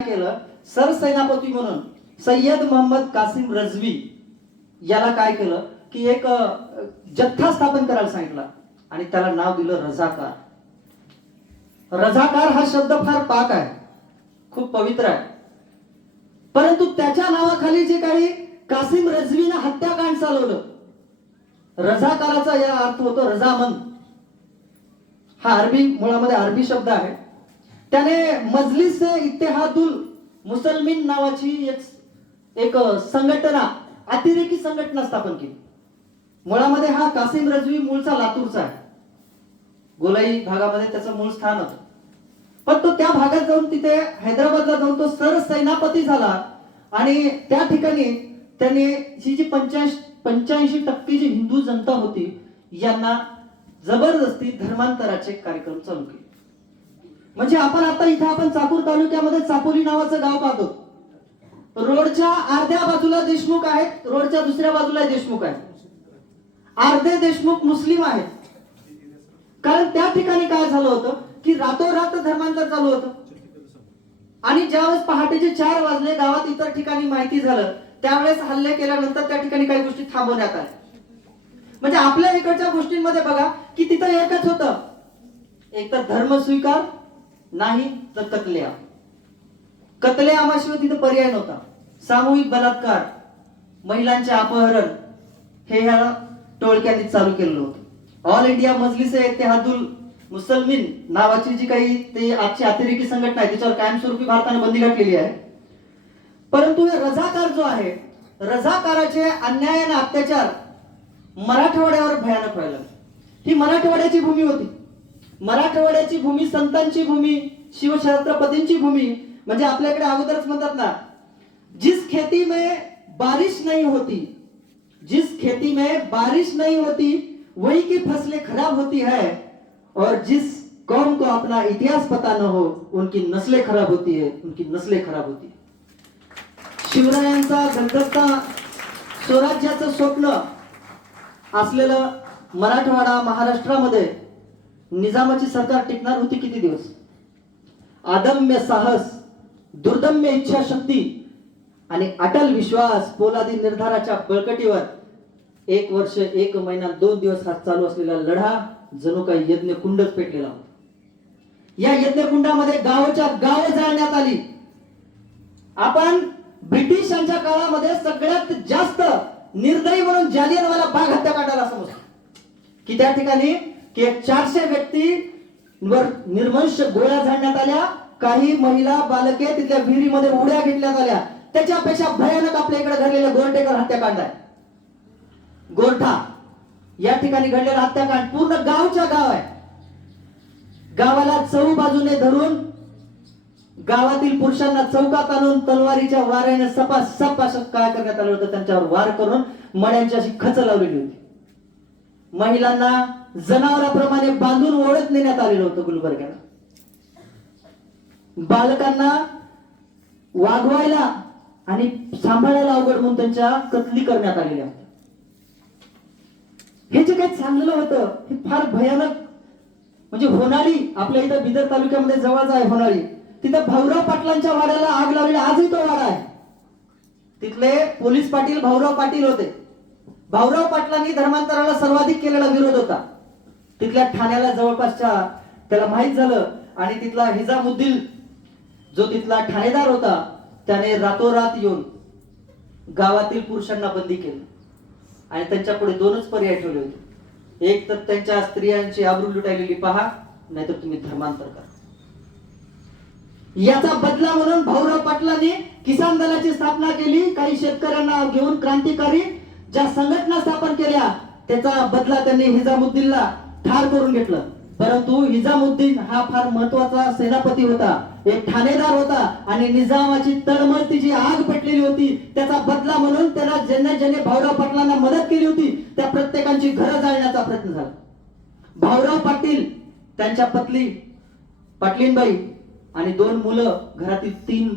केलं? सरसेनापती म्हणून. सय्यद मोहम्मद कासिम रजवी याला काय केलं? की एक जथ्था स्थापन करायला सांगितलं. आणि त्याला नाव दिलं रझाकार. रझाकार हा शब्द फार पाक आहे. खूप पवित्र आहे. परंतु त्याच्या नावाखाली जे काही कासिम रजवीनं हत्याकांड चालवलं रझाकाराचा या अर्थ होतो रजामंद हा अरबी मुळामध्ये अरबी शब्द आहे. त्याने मजलिस इत्तेहादुल मुसलमिन नावाची एक एक संघटना अतिरेकी संघटना स्थापन केली. मुळामध्ये हा कासिम रजवी मूळचा लातूरचा आहे. गोलाई भागामध्ये त्याचं मूळ स्थान होतं. पण तो त्या भागात जाऊन तिथे हैदराबादला जाऊन तो सर सेनापती झाला आणि त्या ठिकाणी त्याने ही जी पंच्याऐंशी पंच्याऐंशी टक्के जी हिंदू जनता होती यांना जबरदस्ती धर्मांतराचे कार्यक्रम चालू केले. म्हणजे आपण आता इथं आपण चाकूर तालुक्यामध्ये चापोली नावाचं गाव पाहतो. रोडच्या अर्ध्या बाजूला देशमुख आहेत रोडच्या दुसऱ्या बाजूला देशमुख आहेत. अर्धे देशमुख मुस्लिम आहेत. कारण त्या ठिकाणी काय झालं होतं की रातोरात धर्मांतर चालू होतं. आणि ज्यावेळेस पहाटेचे चार वाजले गावात इतर ठिकाणी माहिती झालं त्यावेळेस हल्ले केल्यानंतर त्या ठिकाणी काही गोष्टी थांबवण्यात आल्या. म्हणजे आपल्या इकडच्या गोष्टींमध्ये बघा की तिथं एकच होतं. एक तर धर्म स्वीकार नाही तर कतल्या. कतलेआमाशिवाय तिथं पर्याय नव्हता. सामूहिक बलात्कार महिलांचे अपहरण हे ह्या टोळक्यांनी चालू केलेलं होतं. ऑल इंडिया मजलिस इत्तेहादुल मुसलमिन नावाची जी काही ते आजची अतिरेकी संघटना आहे त्याच्यावर कायमस्वरूपी भारताने बंदी घातलेली आहे. परंतु हे रझाकार जो आहे रझाकाराचे अन्याय आणि अत्याचार मराठवाड्यावर भयानक व्हायला ही मराठवाड्याची भूमी होती. मराठवाड्याची भूमी संतांची भूमी शिवछत्रपतींची भूमी म्हणजे आपल्याकडे अगोदरच म्हणतात ना जिस खेती में बारिश नहीं होती जिस खेती में बारिश नहीं होती वही की फसलें खराब होती है और जिस कौम को अपना इतिहास पता न हो उनकी नस्लें खराब होती है उनकी नस्लें खराब होती है। शिवरायांचा गणदत्ता स्वराज्याचं स्वप्न असलेलं मराठवाडा महाराष्ट्रामध्ये निजामाची सरकार टिकणार होती किती दिवस? आदम्य साहस दुर्दम्य इच्छाशक्ती आणि अटल विश्वास पोलादी निर्धाराच्या बळकटीवर एक वर्ष एक महिना दोन दिवस हा चालू असलेला लढा जणू काही यज्ञ कुंडच पेटलेला होता. या यज्ञकुंडामध्ये गावच्या गाव जाळण्यात आली. आपण ब्रिटिशांच्या काळामध्ये सगळ्यात जास्त निर्दयी म्हणून जालियनवाला बाग हत्याकांडाला समजतो. की त्या ठिकाणी की एक चारशे व्यक्ती वर निर्वंश गोळ्या झाडण्यात आल्या. काही महिला बालके तिथल्या विहिरीमध्ये उड्या घेतल्यात आल्या. त्याच्यापेक्षा भयानक आपल्या इकडे घडलेलं गोरटेकर हत्याकांड आहे. गोरठा या ठिकाणी घडलेला हत्याकांड पूर्ण गावच्या गाव आहे. गावाला चौ बाजूने धरून गावातील पुरुषांना चौकात आणून तलवारीच्या वाऱ्याने सपा सप काय करण्यात आलं होतं त्यांच्यावर वार करून मड्यांची अशी खच लावलेली होती. महिलांना जनावरांप्रमाणे बांधून ओढत नेण्यात आलेलं होतं गुलबर्ग्याला. बालकांना वागवायला आणि सांभाळायला अवघड म्हणून त्यांच्या कतली करण्यात आलेल्या होत्या. हे जे काही सांगलेलं होतं हे फार भयानक म्हणजे होणारी आपल्या इथं बिदर तालुक्यामध्ये जवळच आहे होणारी तिथं भाऊराव पाटलांच्या वाड्याला आग लावलेली आजही तो वाडा आहे. तिथले पोलीस पाटील भाऊराव पाटील होते. भाऊराव पाटलांनी धर्मांतराला सर्वाधिक केलेला विरोध होता. तिथल्या ठाण्याला जवळपासच्या त्याला माहीत झालं आणि तिथला हिजामुद्दीन जो तिथला ठाणेदार होता त्याने रातोरात येऊन गावातील पुरुषांना बंदी केली. आणि त्यांच्या पुढे दोनच पर्याय ठेवले होते. एक तर त्यांच्या स्त्रियांची आबरू लुटायलेली पहा नाहीतर तुम्ही धर्मांतर करा. याचा बदला म्हणून भाऊराव पाटलांनी किसान दलाची स्थापना केली. काही शेतकऱ्यांना घेऊन क्रांतिकारी ज्या संघटना स्थापन केल्या त्याचा बदला त्यांनी हिजामुद्दीनला ठार करून घेतलं. परंतु हिजामुद्दीन हा फार महत्त्वाचा सेनापती होता. एक ठाणेदार होता आणि निजामाची तळमळती जी आग पेटलेली होती. त्याचा बदला म्हणून त्याला ज्यांना ज्याने भाऊराव पाटलांना मदत केली होती त्या प्रत्येकांची घरं जाळण्याचा प्रयत्न झाला. भाऊराव पाटील त्यांच्या पत्नी पाटलीनबाई आणि दोन मुलं घरातील तीन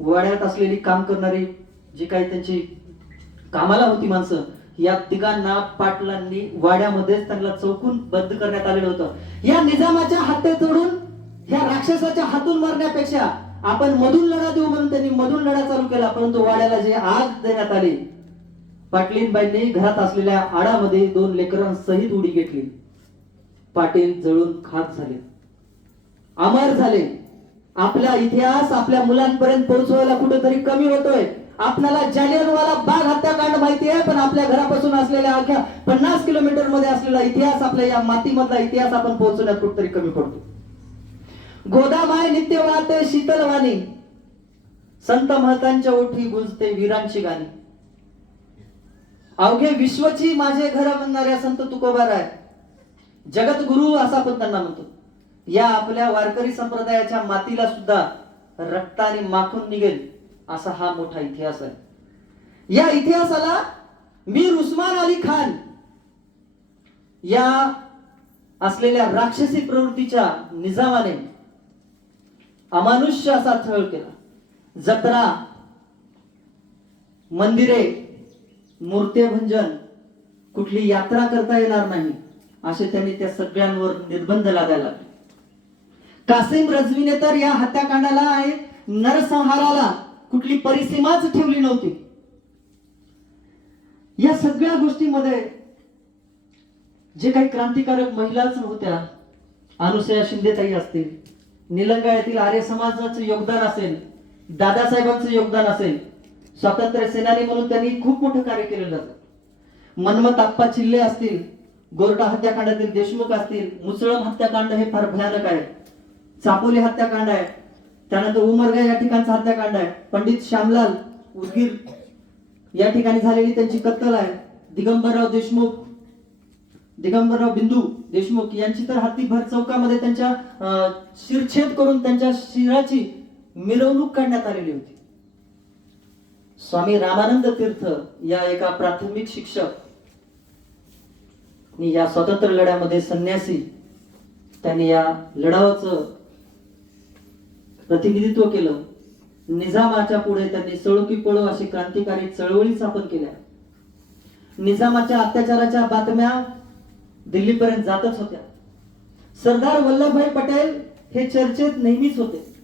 वाड्यात असलेली काम करणारी जी काही त्यांची कामाला होती माणसं. या तिघांना पाटलांनी वाड्यामध्येच त्यांना चौकून बंद करण्यात आलेलं होतं. या निजामाच्या हत्या जोडून ह्या राक्षसाच्या हातून मारण्यापेक्षा आपण मधून लढा देऊ म्हणून त्यांनी मधून लढा चालू केला परंतु वाड्याला जे आग देण्यात आली पाटलींबाईंनी घरात असलेल्या आडामध्ये दोन लेकरांसहित उडी घेतली. पाटील जळून खाक झाले. अमर झाले. आपला इतिहास आपल्या मुलांपर्यंत पोहोचवायला कुठेतरी कमी होतोय. आपल्याला जालियनवाला बाग हत्याकांड माहिती आहे पण आपल्या घरापासून असलेल्या अख्या पन्नास किलोमीटरमध्ये असलेला इतिहास आपल्या या मातीमधला इतिहास आपण पोहोचवण्यात कुठतरी कमी पडतो. गोदामाय नित्य वाहते शीतलवाणी संत महतांच्या ओठी गुंजते वीरांची गाणी. अवघे विश्वची माझे घर म्हणणाऱ्या संत तुकोबार आहे जगतगुरु असा आपण त्यांना म्हणतो. या आपल्या वारकरी संप्रदायाच्या मातीला सुद्धा रक्ताने माखून निघेल. असा हा मोठा इतिहास आहे. या इतिहासाला मीर उस्मान अली खान या असलेल्या राक्षसी प्रवृत्तीच्या निजामाने अमानुष्य असा छळ केला. जत्रा मंदिरे मूर्त्यभंजन कुठली यात्रा करता येणार नाही असे त्यांनी त्या सगळ्यांवर निर्बंध लादायला लागले. कासिम रजवीने तर या हत्याकांडाला आहे नरसंहाराला कुठली परिसीमाच ठेवली नव्हती. या सगळ्या गोष्टीमध्ये जे काही क्रांतिकारक महिलाच होत्या अनुसया शिंदेताई असतील निलंगा आर्य समाजाचं योगदान असेल दादासाहेबांचं योगदान असेल स्वातंत्र्य सेनानी म्हणून त्यांनी खूप मोठं कार्य केलेलं जातं मनमत आप्पा चिल्ले असतील गोरटा हत्याकांडातील देशमुख असतील मुसळम हत्याकांड हे फार भयानक आहे. चापोली हत्याकांड आहे. त्यानंतर उमरगा या ठिकाणचा हत्याकांड आहे. पंडित श्यामलाल उदगीर या ठिकाणी झालेली त्यांची कत्तल आहे. दिगंबरराव देशमुख दिगंबरराव बिंदू देशमुख यांची तर हत्तीभर भर चौकामध्ये त्यांच्या शिरछेद करून त्यांच्या शिराची मिरवणूक काढण्यात आलेली होती. स्वामी रामानंद तीर्थ या एका प्राथमिक शिक्षक आणि या स्वातंत्र्य लढ्यामध्ये संन्यासी त्यांनी या लढावाचं प्रतिनिधित्व केलं. निजामाच्या पुढे त्यांनी सळो की पळो अशी क्रांतिकारी चळवळी स्थापन केल्या. निजामाच्या अत्याचाराच्या बातम्या दिल्लीपर्यंत जातच होत्या. सरदार वल्लभभाई पटेल हे चर्चेत नेहमीच होते.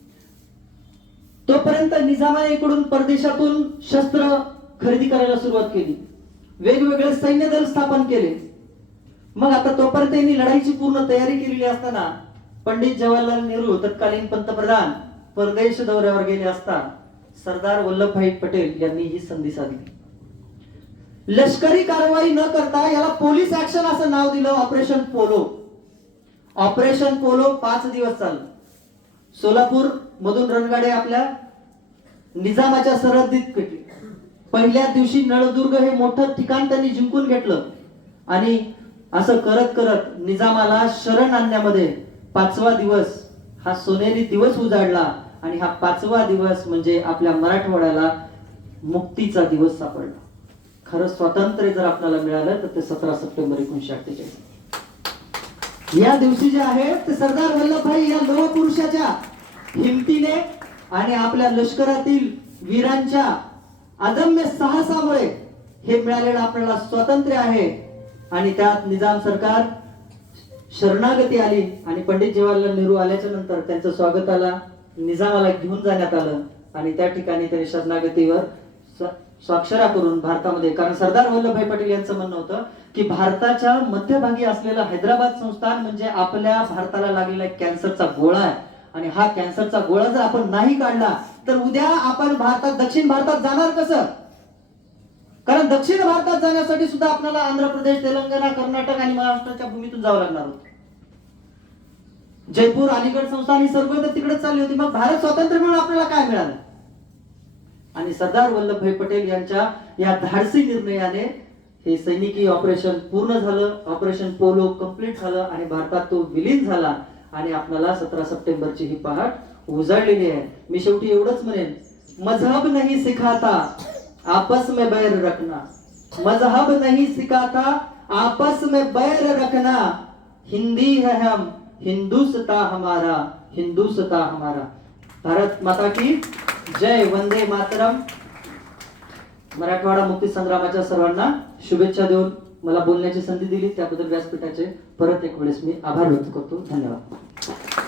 तोपर्यंत निजामाकडून परदेशातून शस्त्र खरेदी करायला सुरुवात केली. वेगवेगळे सैन्य दल स्थापन केले. मग आता तोपर्यंत यांनी लढाईची पूर्ण तयारी केलेली असताना पंडित जवाहरलाल नेहरू तत्कालीन पंतप्रधान परदेश दौऱ्यावर गेले असता सरदार वल्लभभाई पटेल यांनी ही संधी साधली लष्करी कारवाई न करता याला पोलीस ऍक्शन असं नाव दिलं ऑपरेशन पोलो. ऑपरेशन पोलो पाच दिवस चाललं. सोलापूर मधून रणगाडे आपल्या निजामाच्या सरहद्दीत पेटली. पहिल्या दिवशी नळदुर्ग हे मोठं ठिकाण त्यांनी जिंकून घेतलं. आणि असं करत करत निजामाला शरण आणण्यामध्ये पाचवा दिवस हा सोनेरी दिवस उजाडला. आणि हा पाचवा दिवस म्हणजे आपल्या मराठवाड्याला मुक्तीचा दिवस सापडला. खरं स्वातंत्र्य जर आपल्याला मिळालं तर ते सतरा सप्टेंबर एकोणीशे अठ्ठेचाळीस. या दिवशी जे आहे ते सरदार वल्लभभाई या लोहपुरुषाच्या हिमतीने आणि आपल्या लष्करातील वीरांच्या अदम्य साहसामुळे हे मिळालेलं आपल्याला स्वातंत्र्य आहे. आणि त्यात निजाम सरकार शरणागती आली आणि पंडित जवाहरलाल नेहरू आल्याच्यानंतर त्यांचं स्वागताला निजामाला घेऊन जाण्यात आलं आणि त्या ठिकाणी त्याने शरणागतीवर स्वाक्षरा करून भारतामध्ये कारण सरदार वल्लभभाई पटेल यांचं म्हणणं होतं की भारताच्या मध्यभागी असलेलं हैदराबाद संस्थान म्हणजे आपल्या भारताला लागलेला एक कॅन्सरचा गोळा आहे. आणि हा कॅन्सरचा गोळा जर आपण नाही काढला तर उद्या आपण भारतात दक्षिण भारतात जाणार कसं? कारण दक्षिण भारतात जाण्यासाठी सुद्धा आपल्याला आंध्र प्रदेश तेलंगणा कर्नाटक आणि महाराष्ट्राच्या भूमीतून जावं लागणार होतं. जयपूर अलीगड संस्थान ही सर्व तर तिकडे चालली होती. मग भारत स्वातंत्र्य मिळून आपल्याला काय मिळालं? आणि सरदार वल्लभभाई पटेल यांच्या या धाडसी निर्णयाने हे सैनिकी ऑपरेशन पूर्ण झालं. ऑपरेशन पोलो कंप्लीट झालं आणि भारतात तो विलीन झाला. आणि आपल्याला सतरा सप्टेंबरची ही पहाट उजळलेली आहे. मी शेवटी एवढंच म्हणेन मजहब नाही सिखाता आपस में बैर रखना. मजहब नहीं सिखाता आपस में बैर रखना. हिंदी है हम. हिंदुस्ता हमारा हिंदुस्ता हमारा। भारत माता की जय वंदे मातरम। मराठवाडा मुक्ती संग्रामाच्या सर्वांना शुभेच्छा देऊन मला बोलण्याची संधी दिली. त्याबद्दल व्यासपीठाचे परत एक वेळेस मी आभार व्यक्त करतो. धन्यवाद.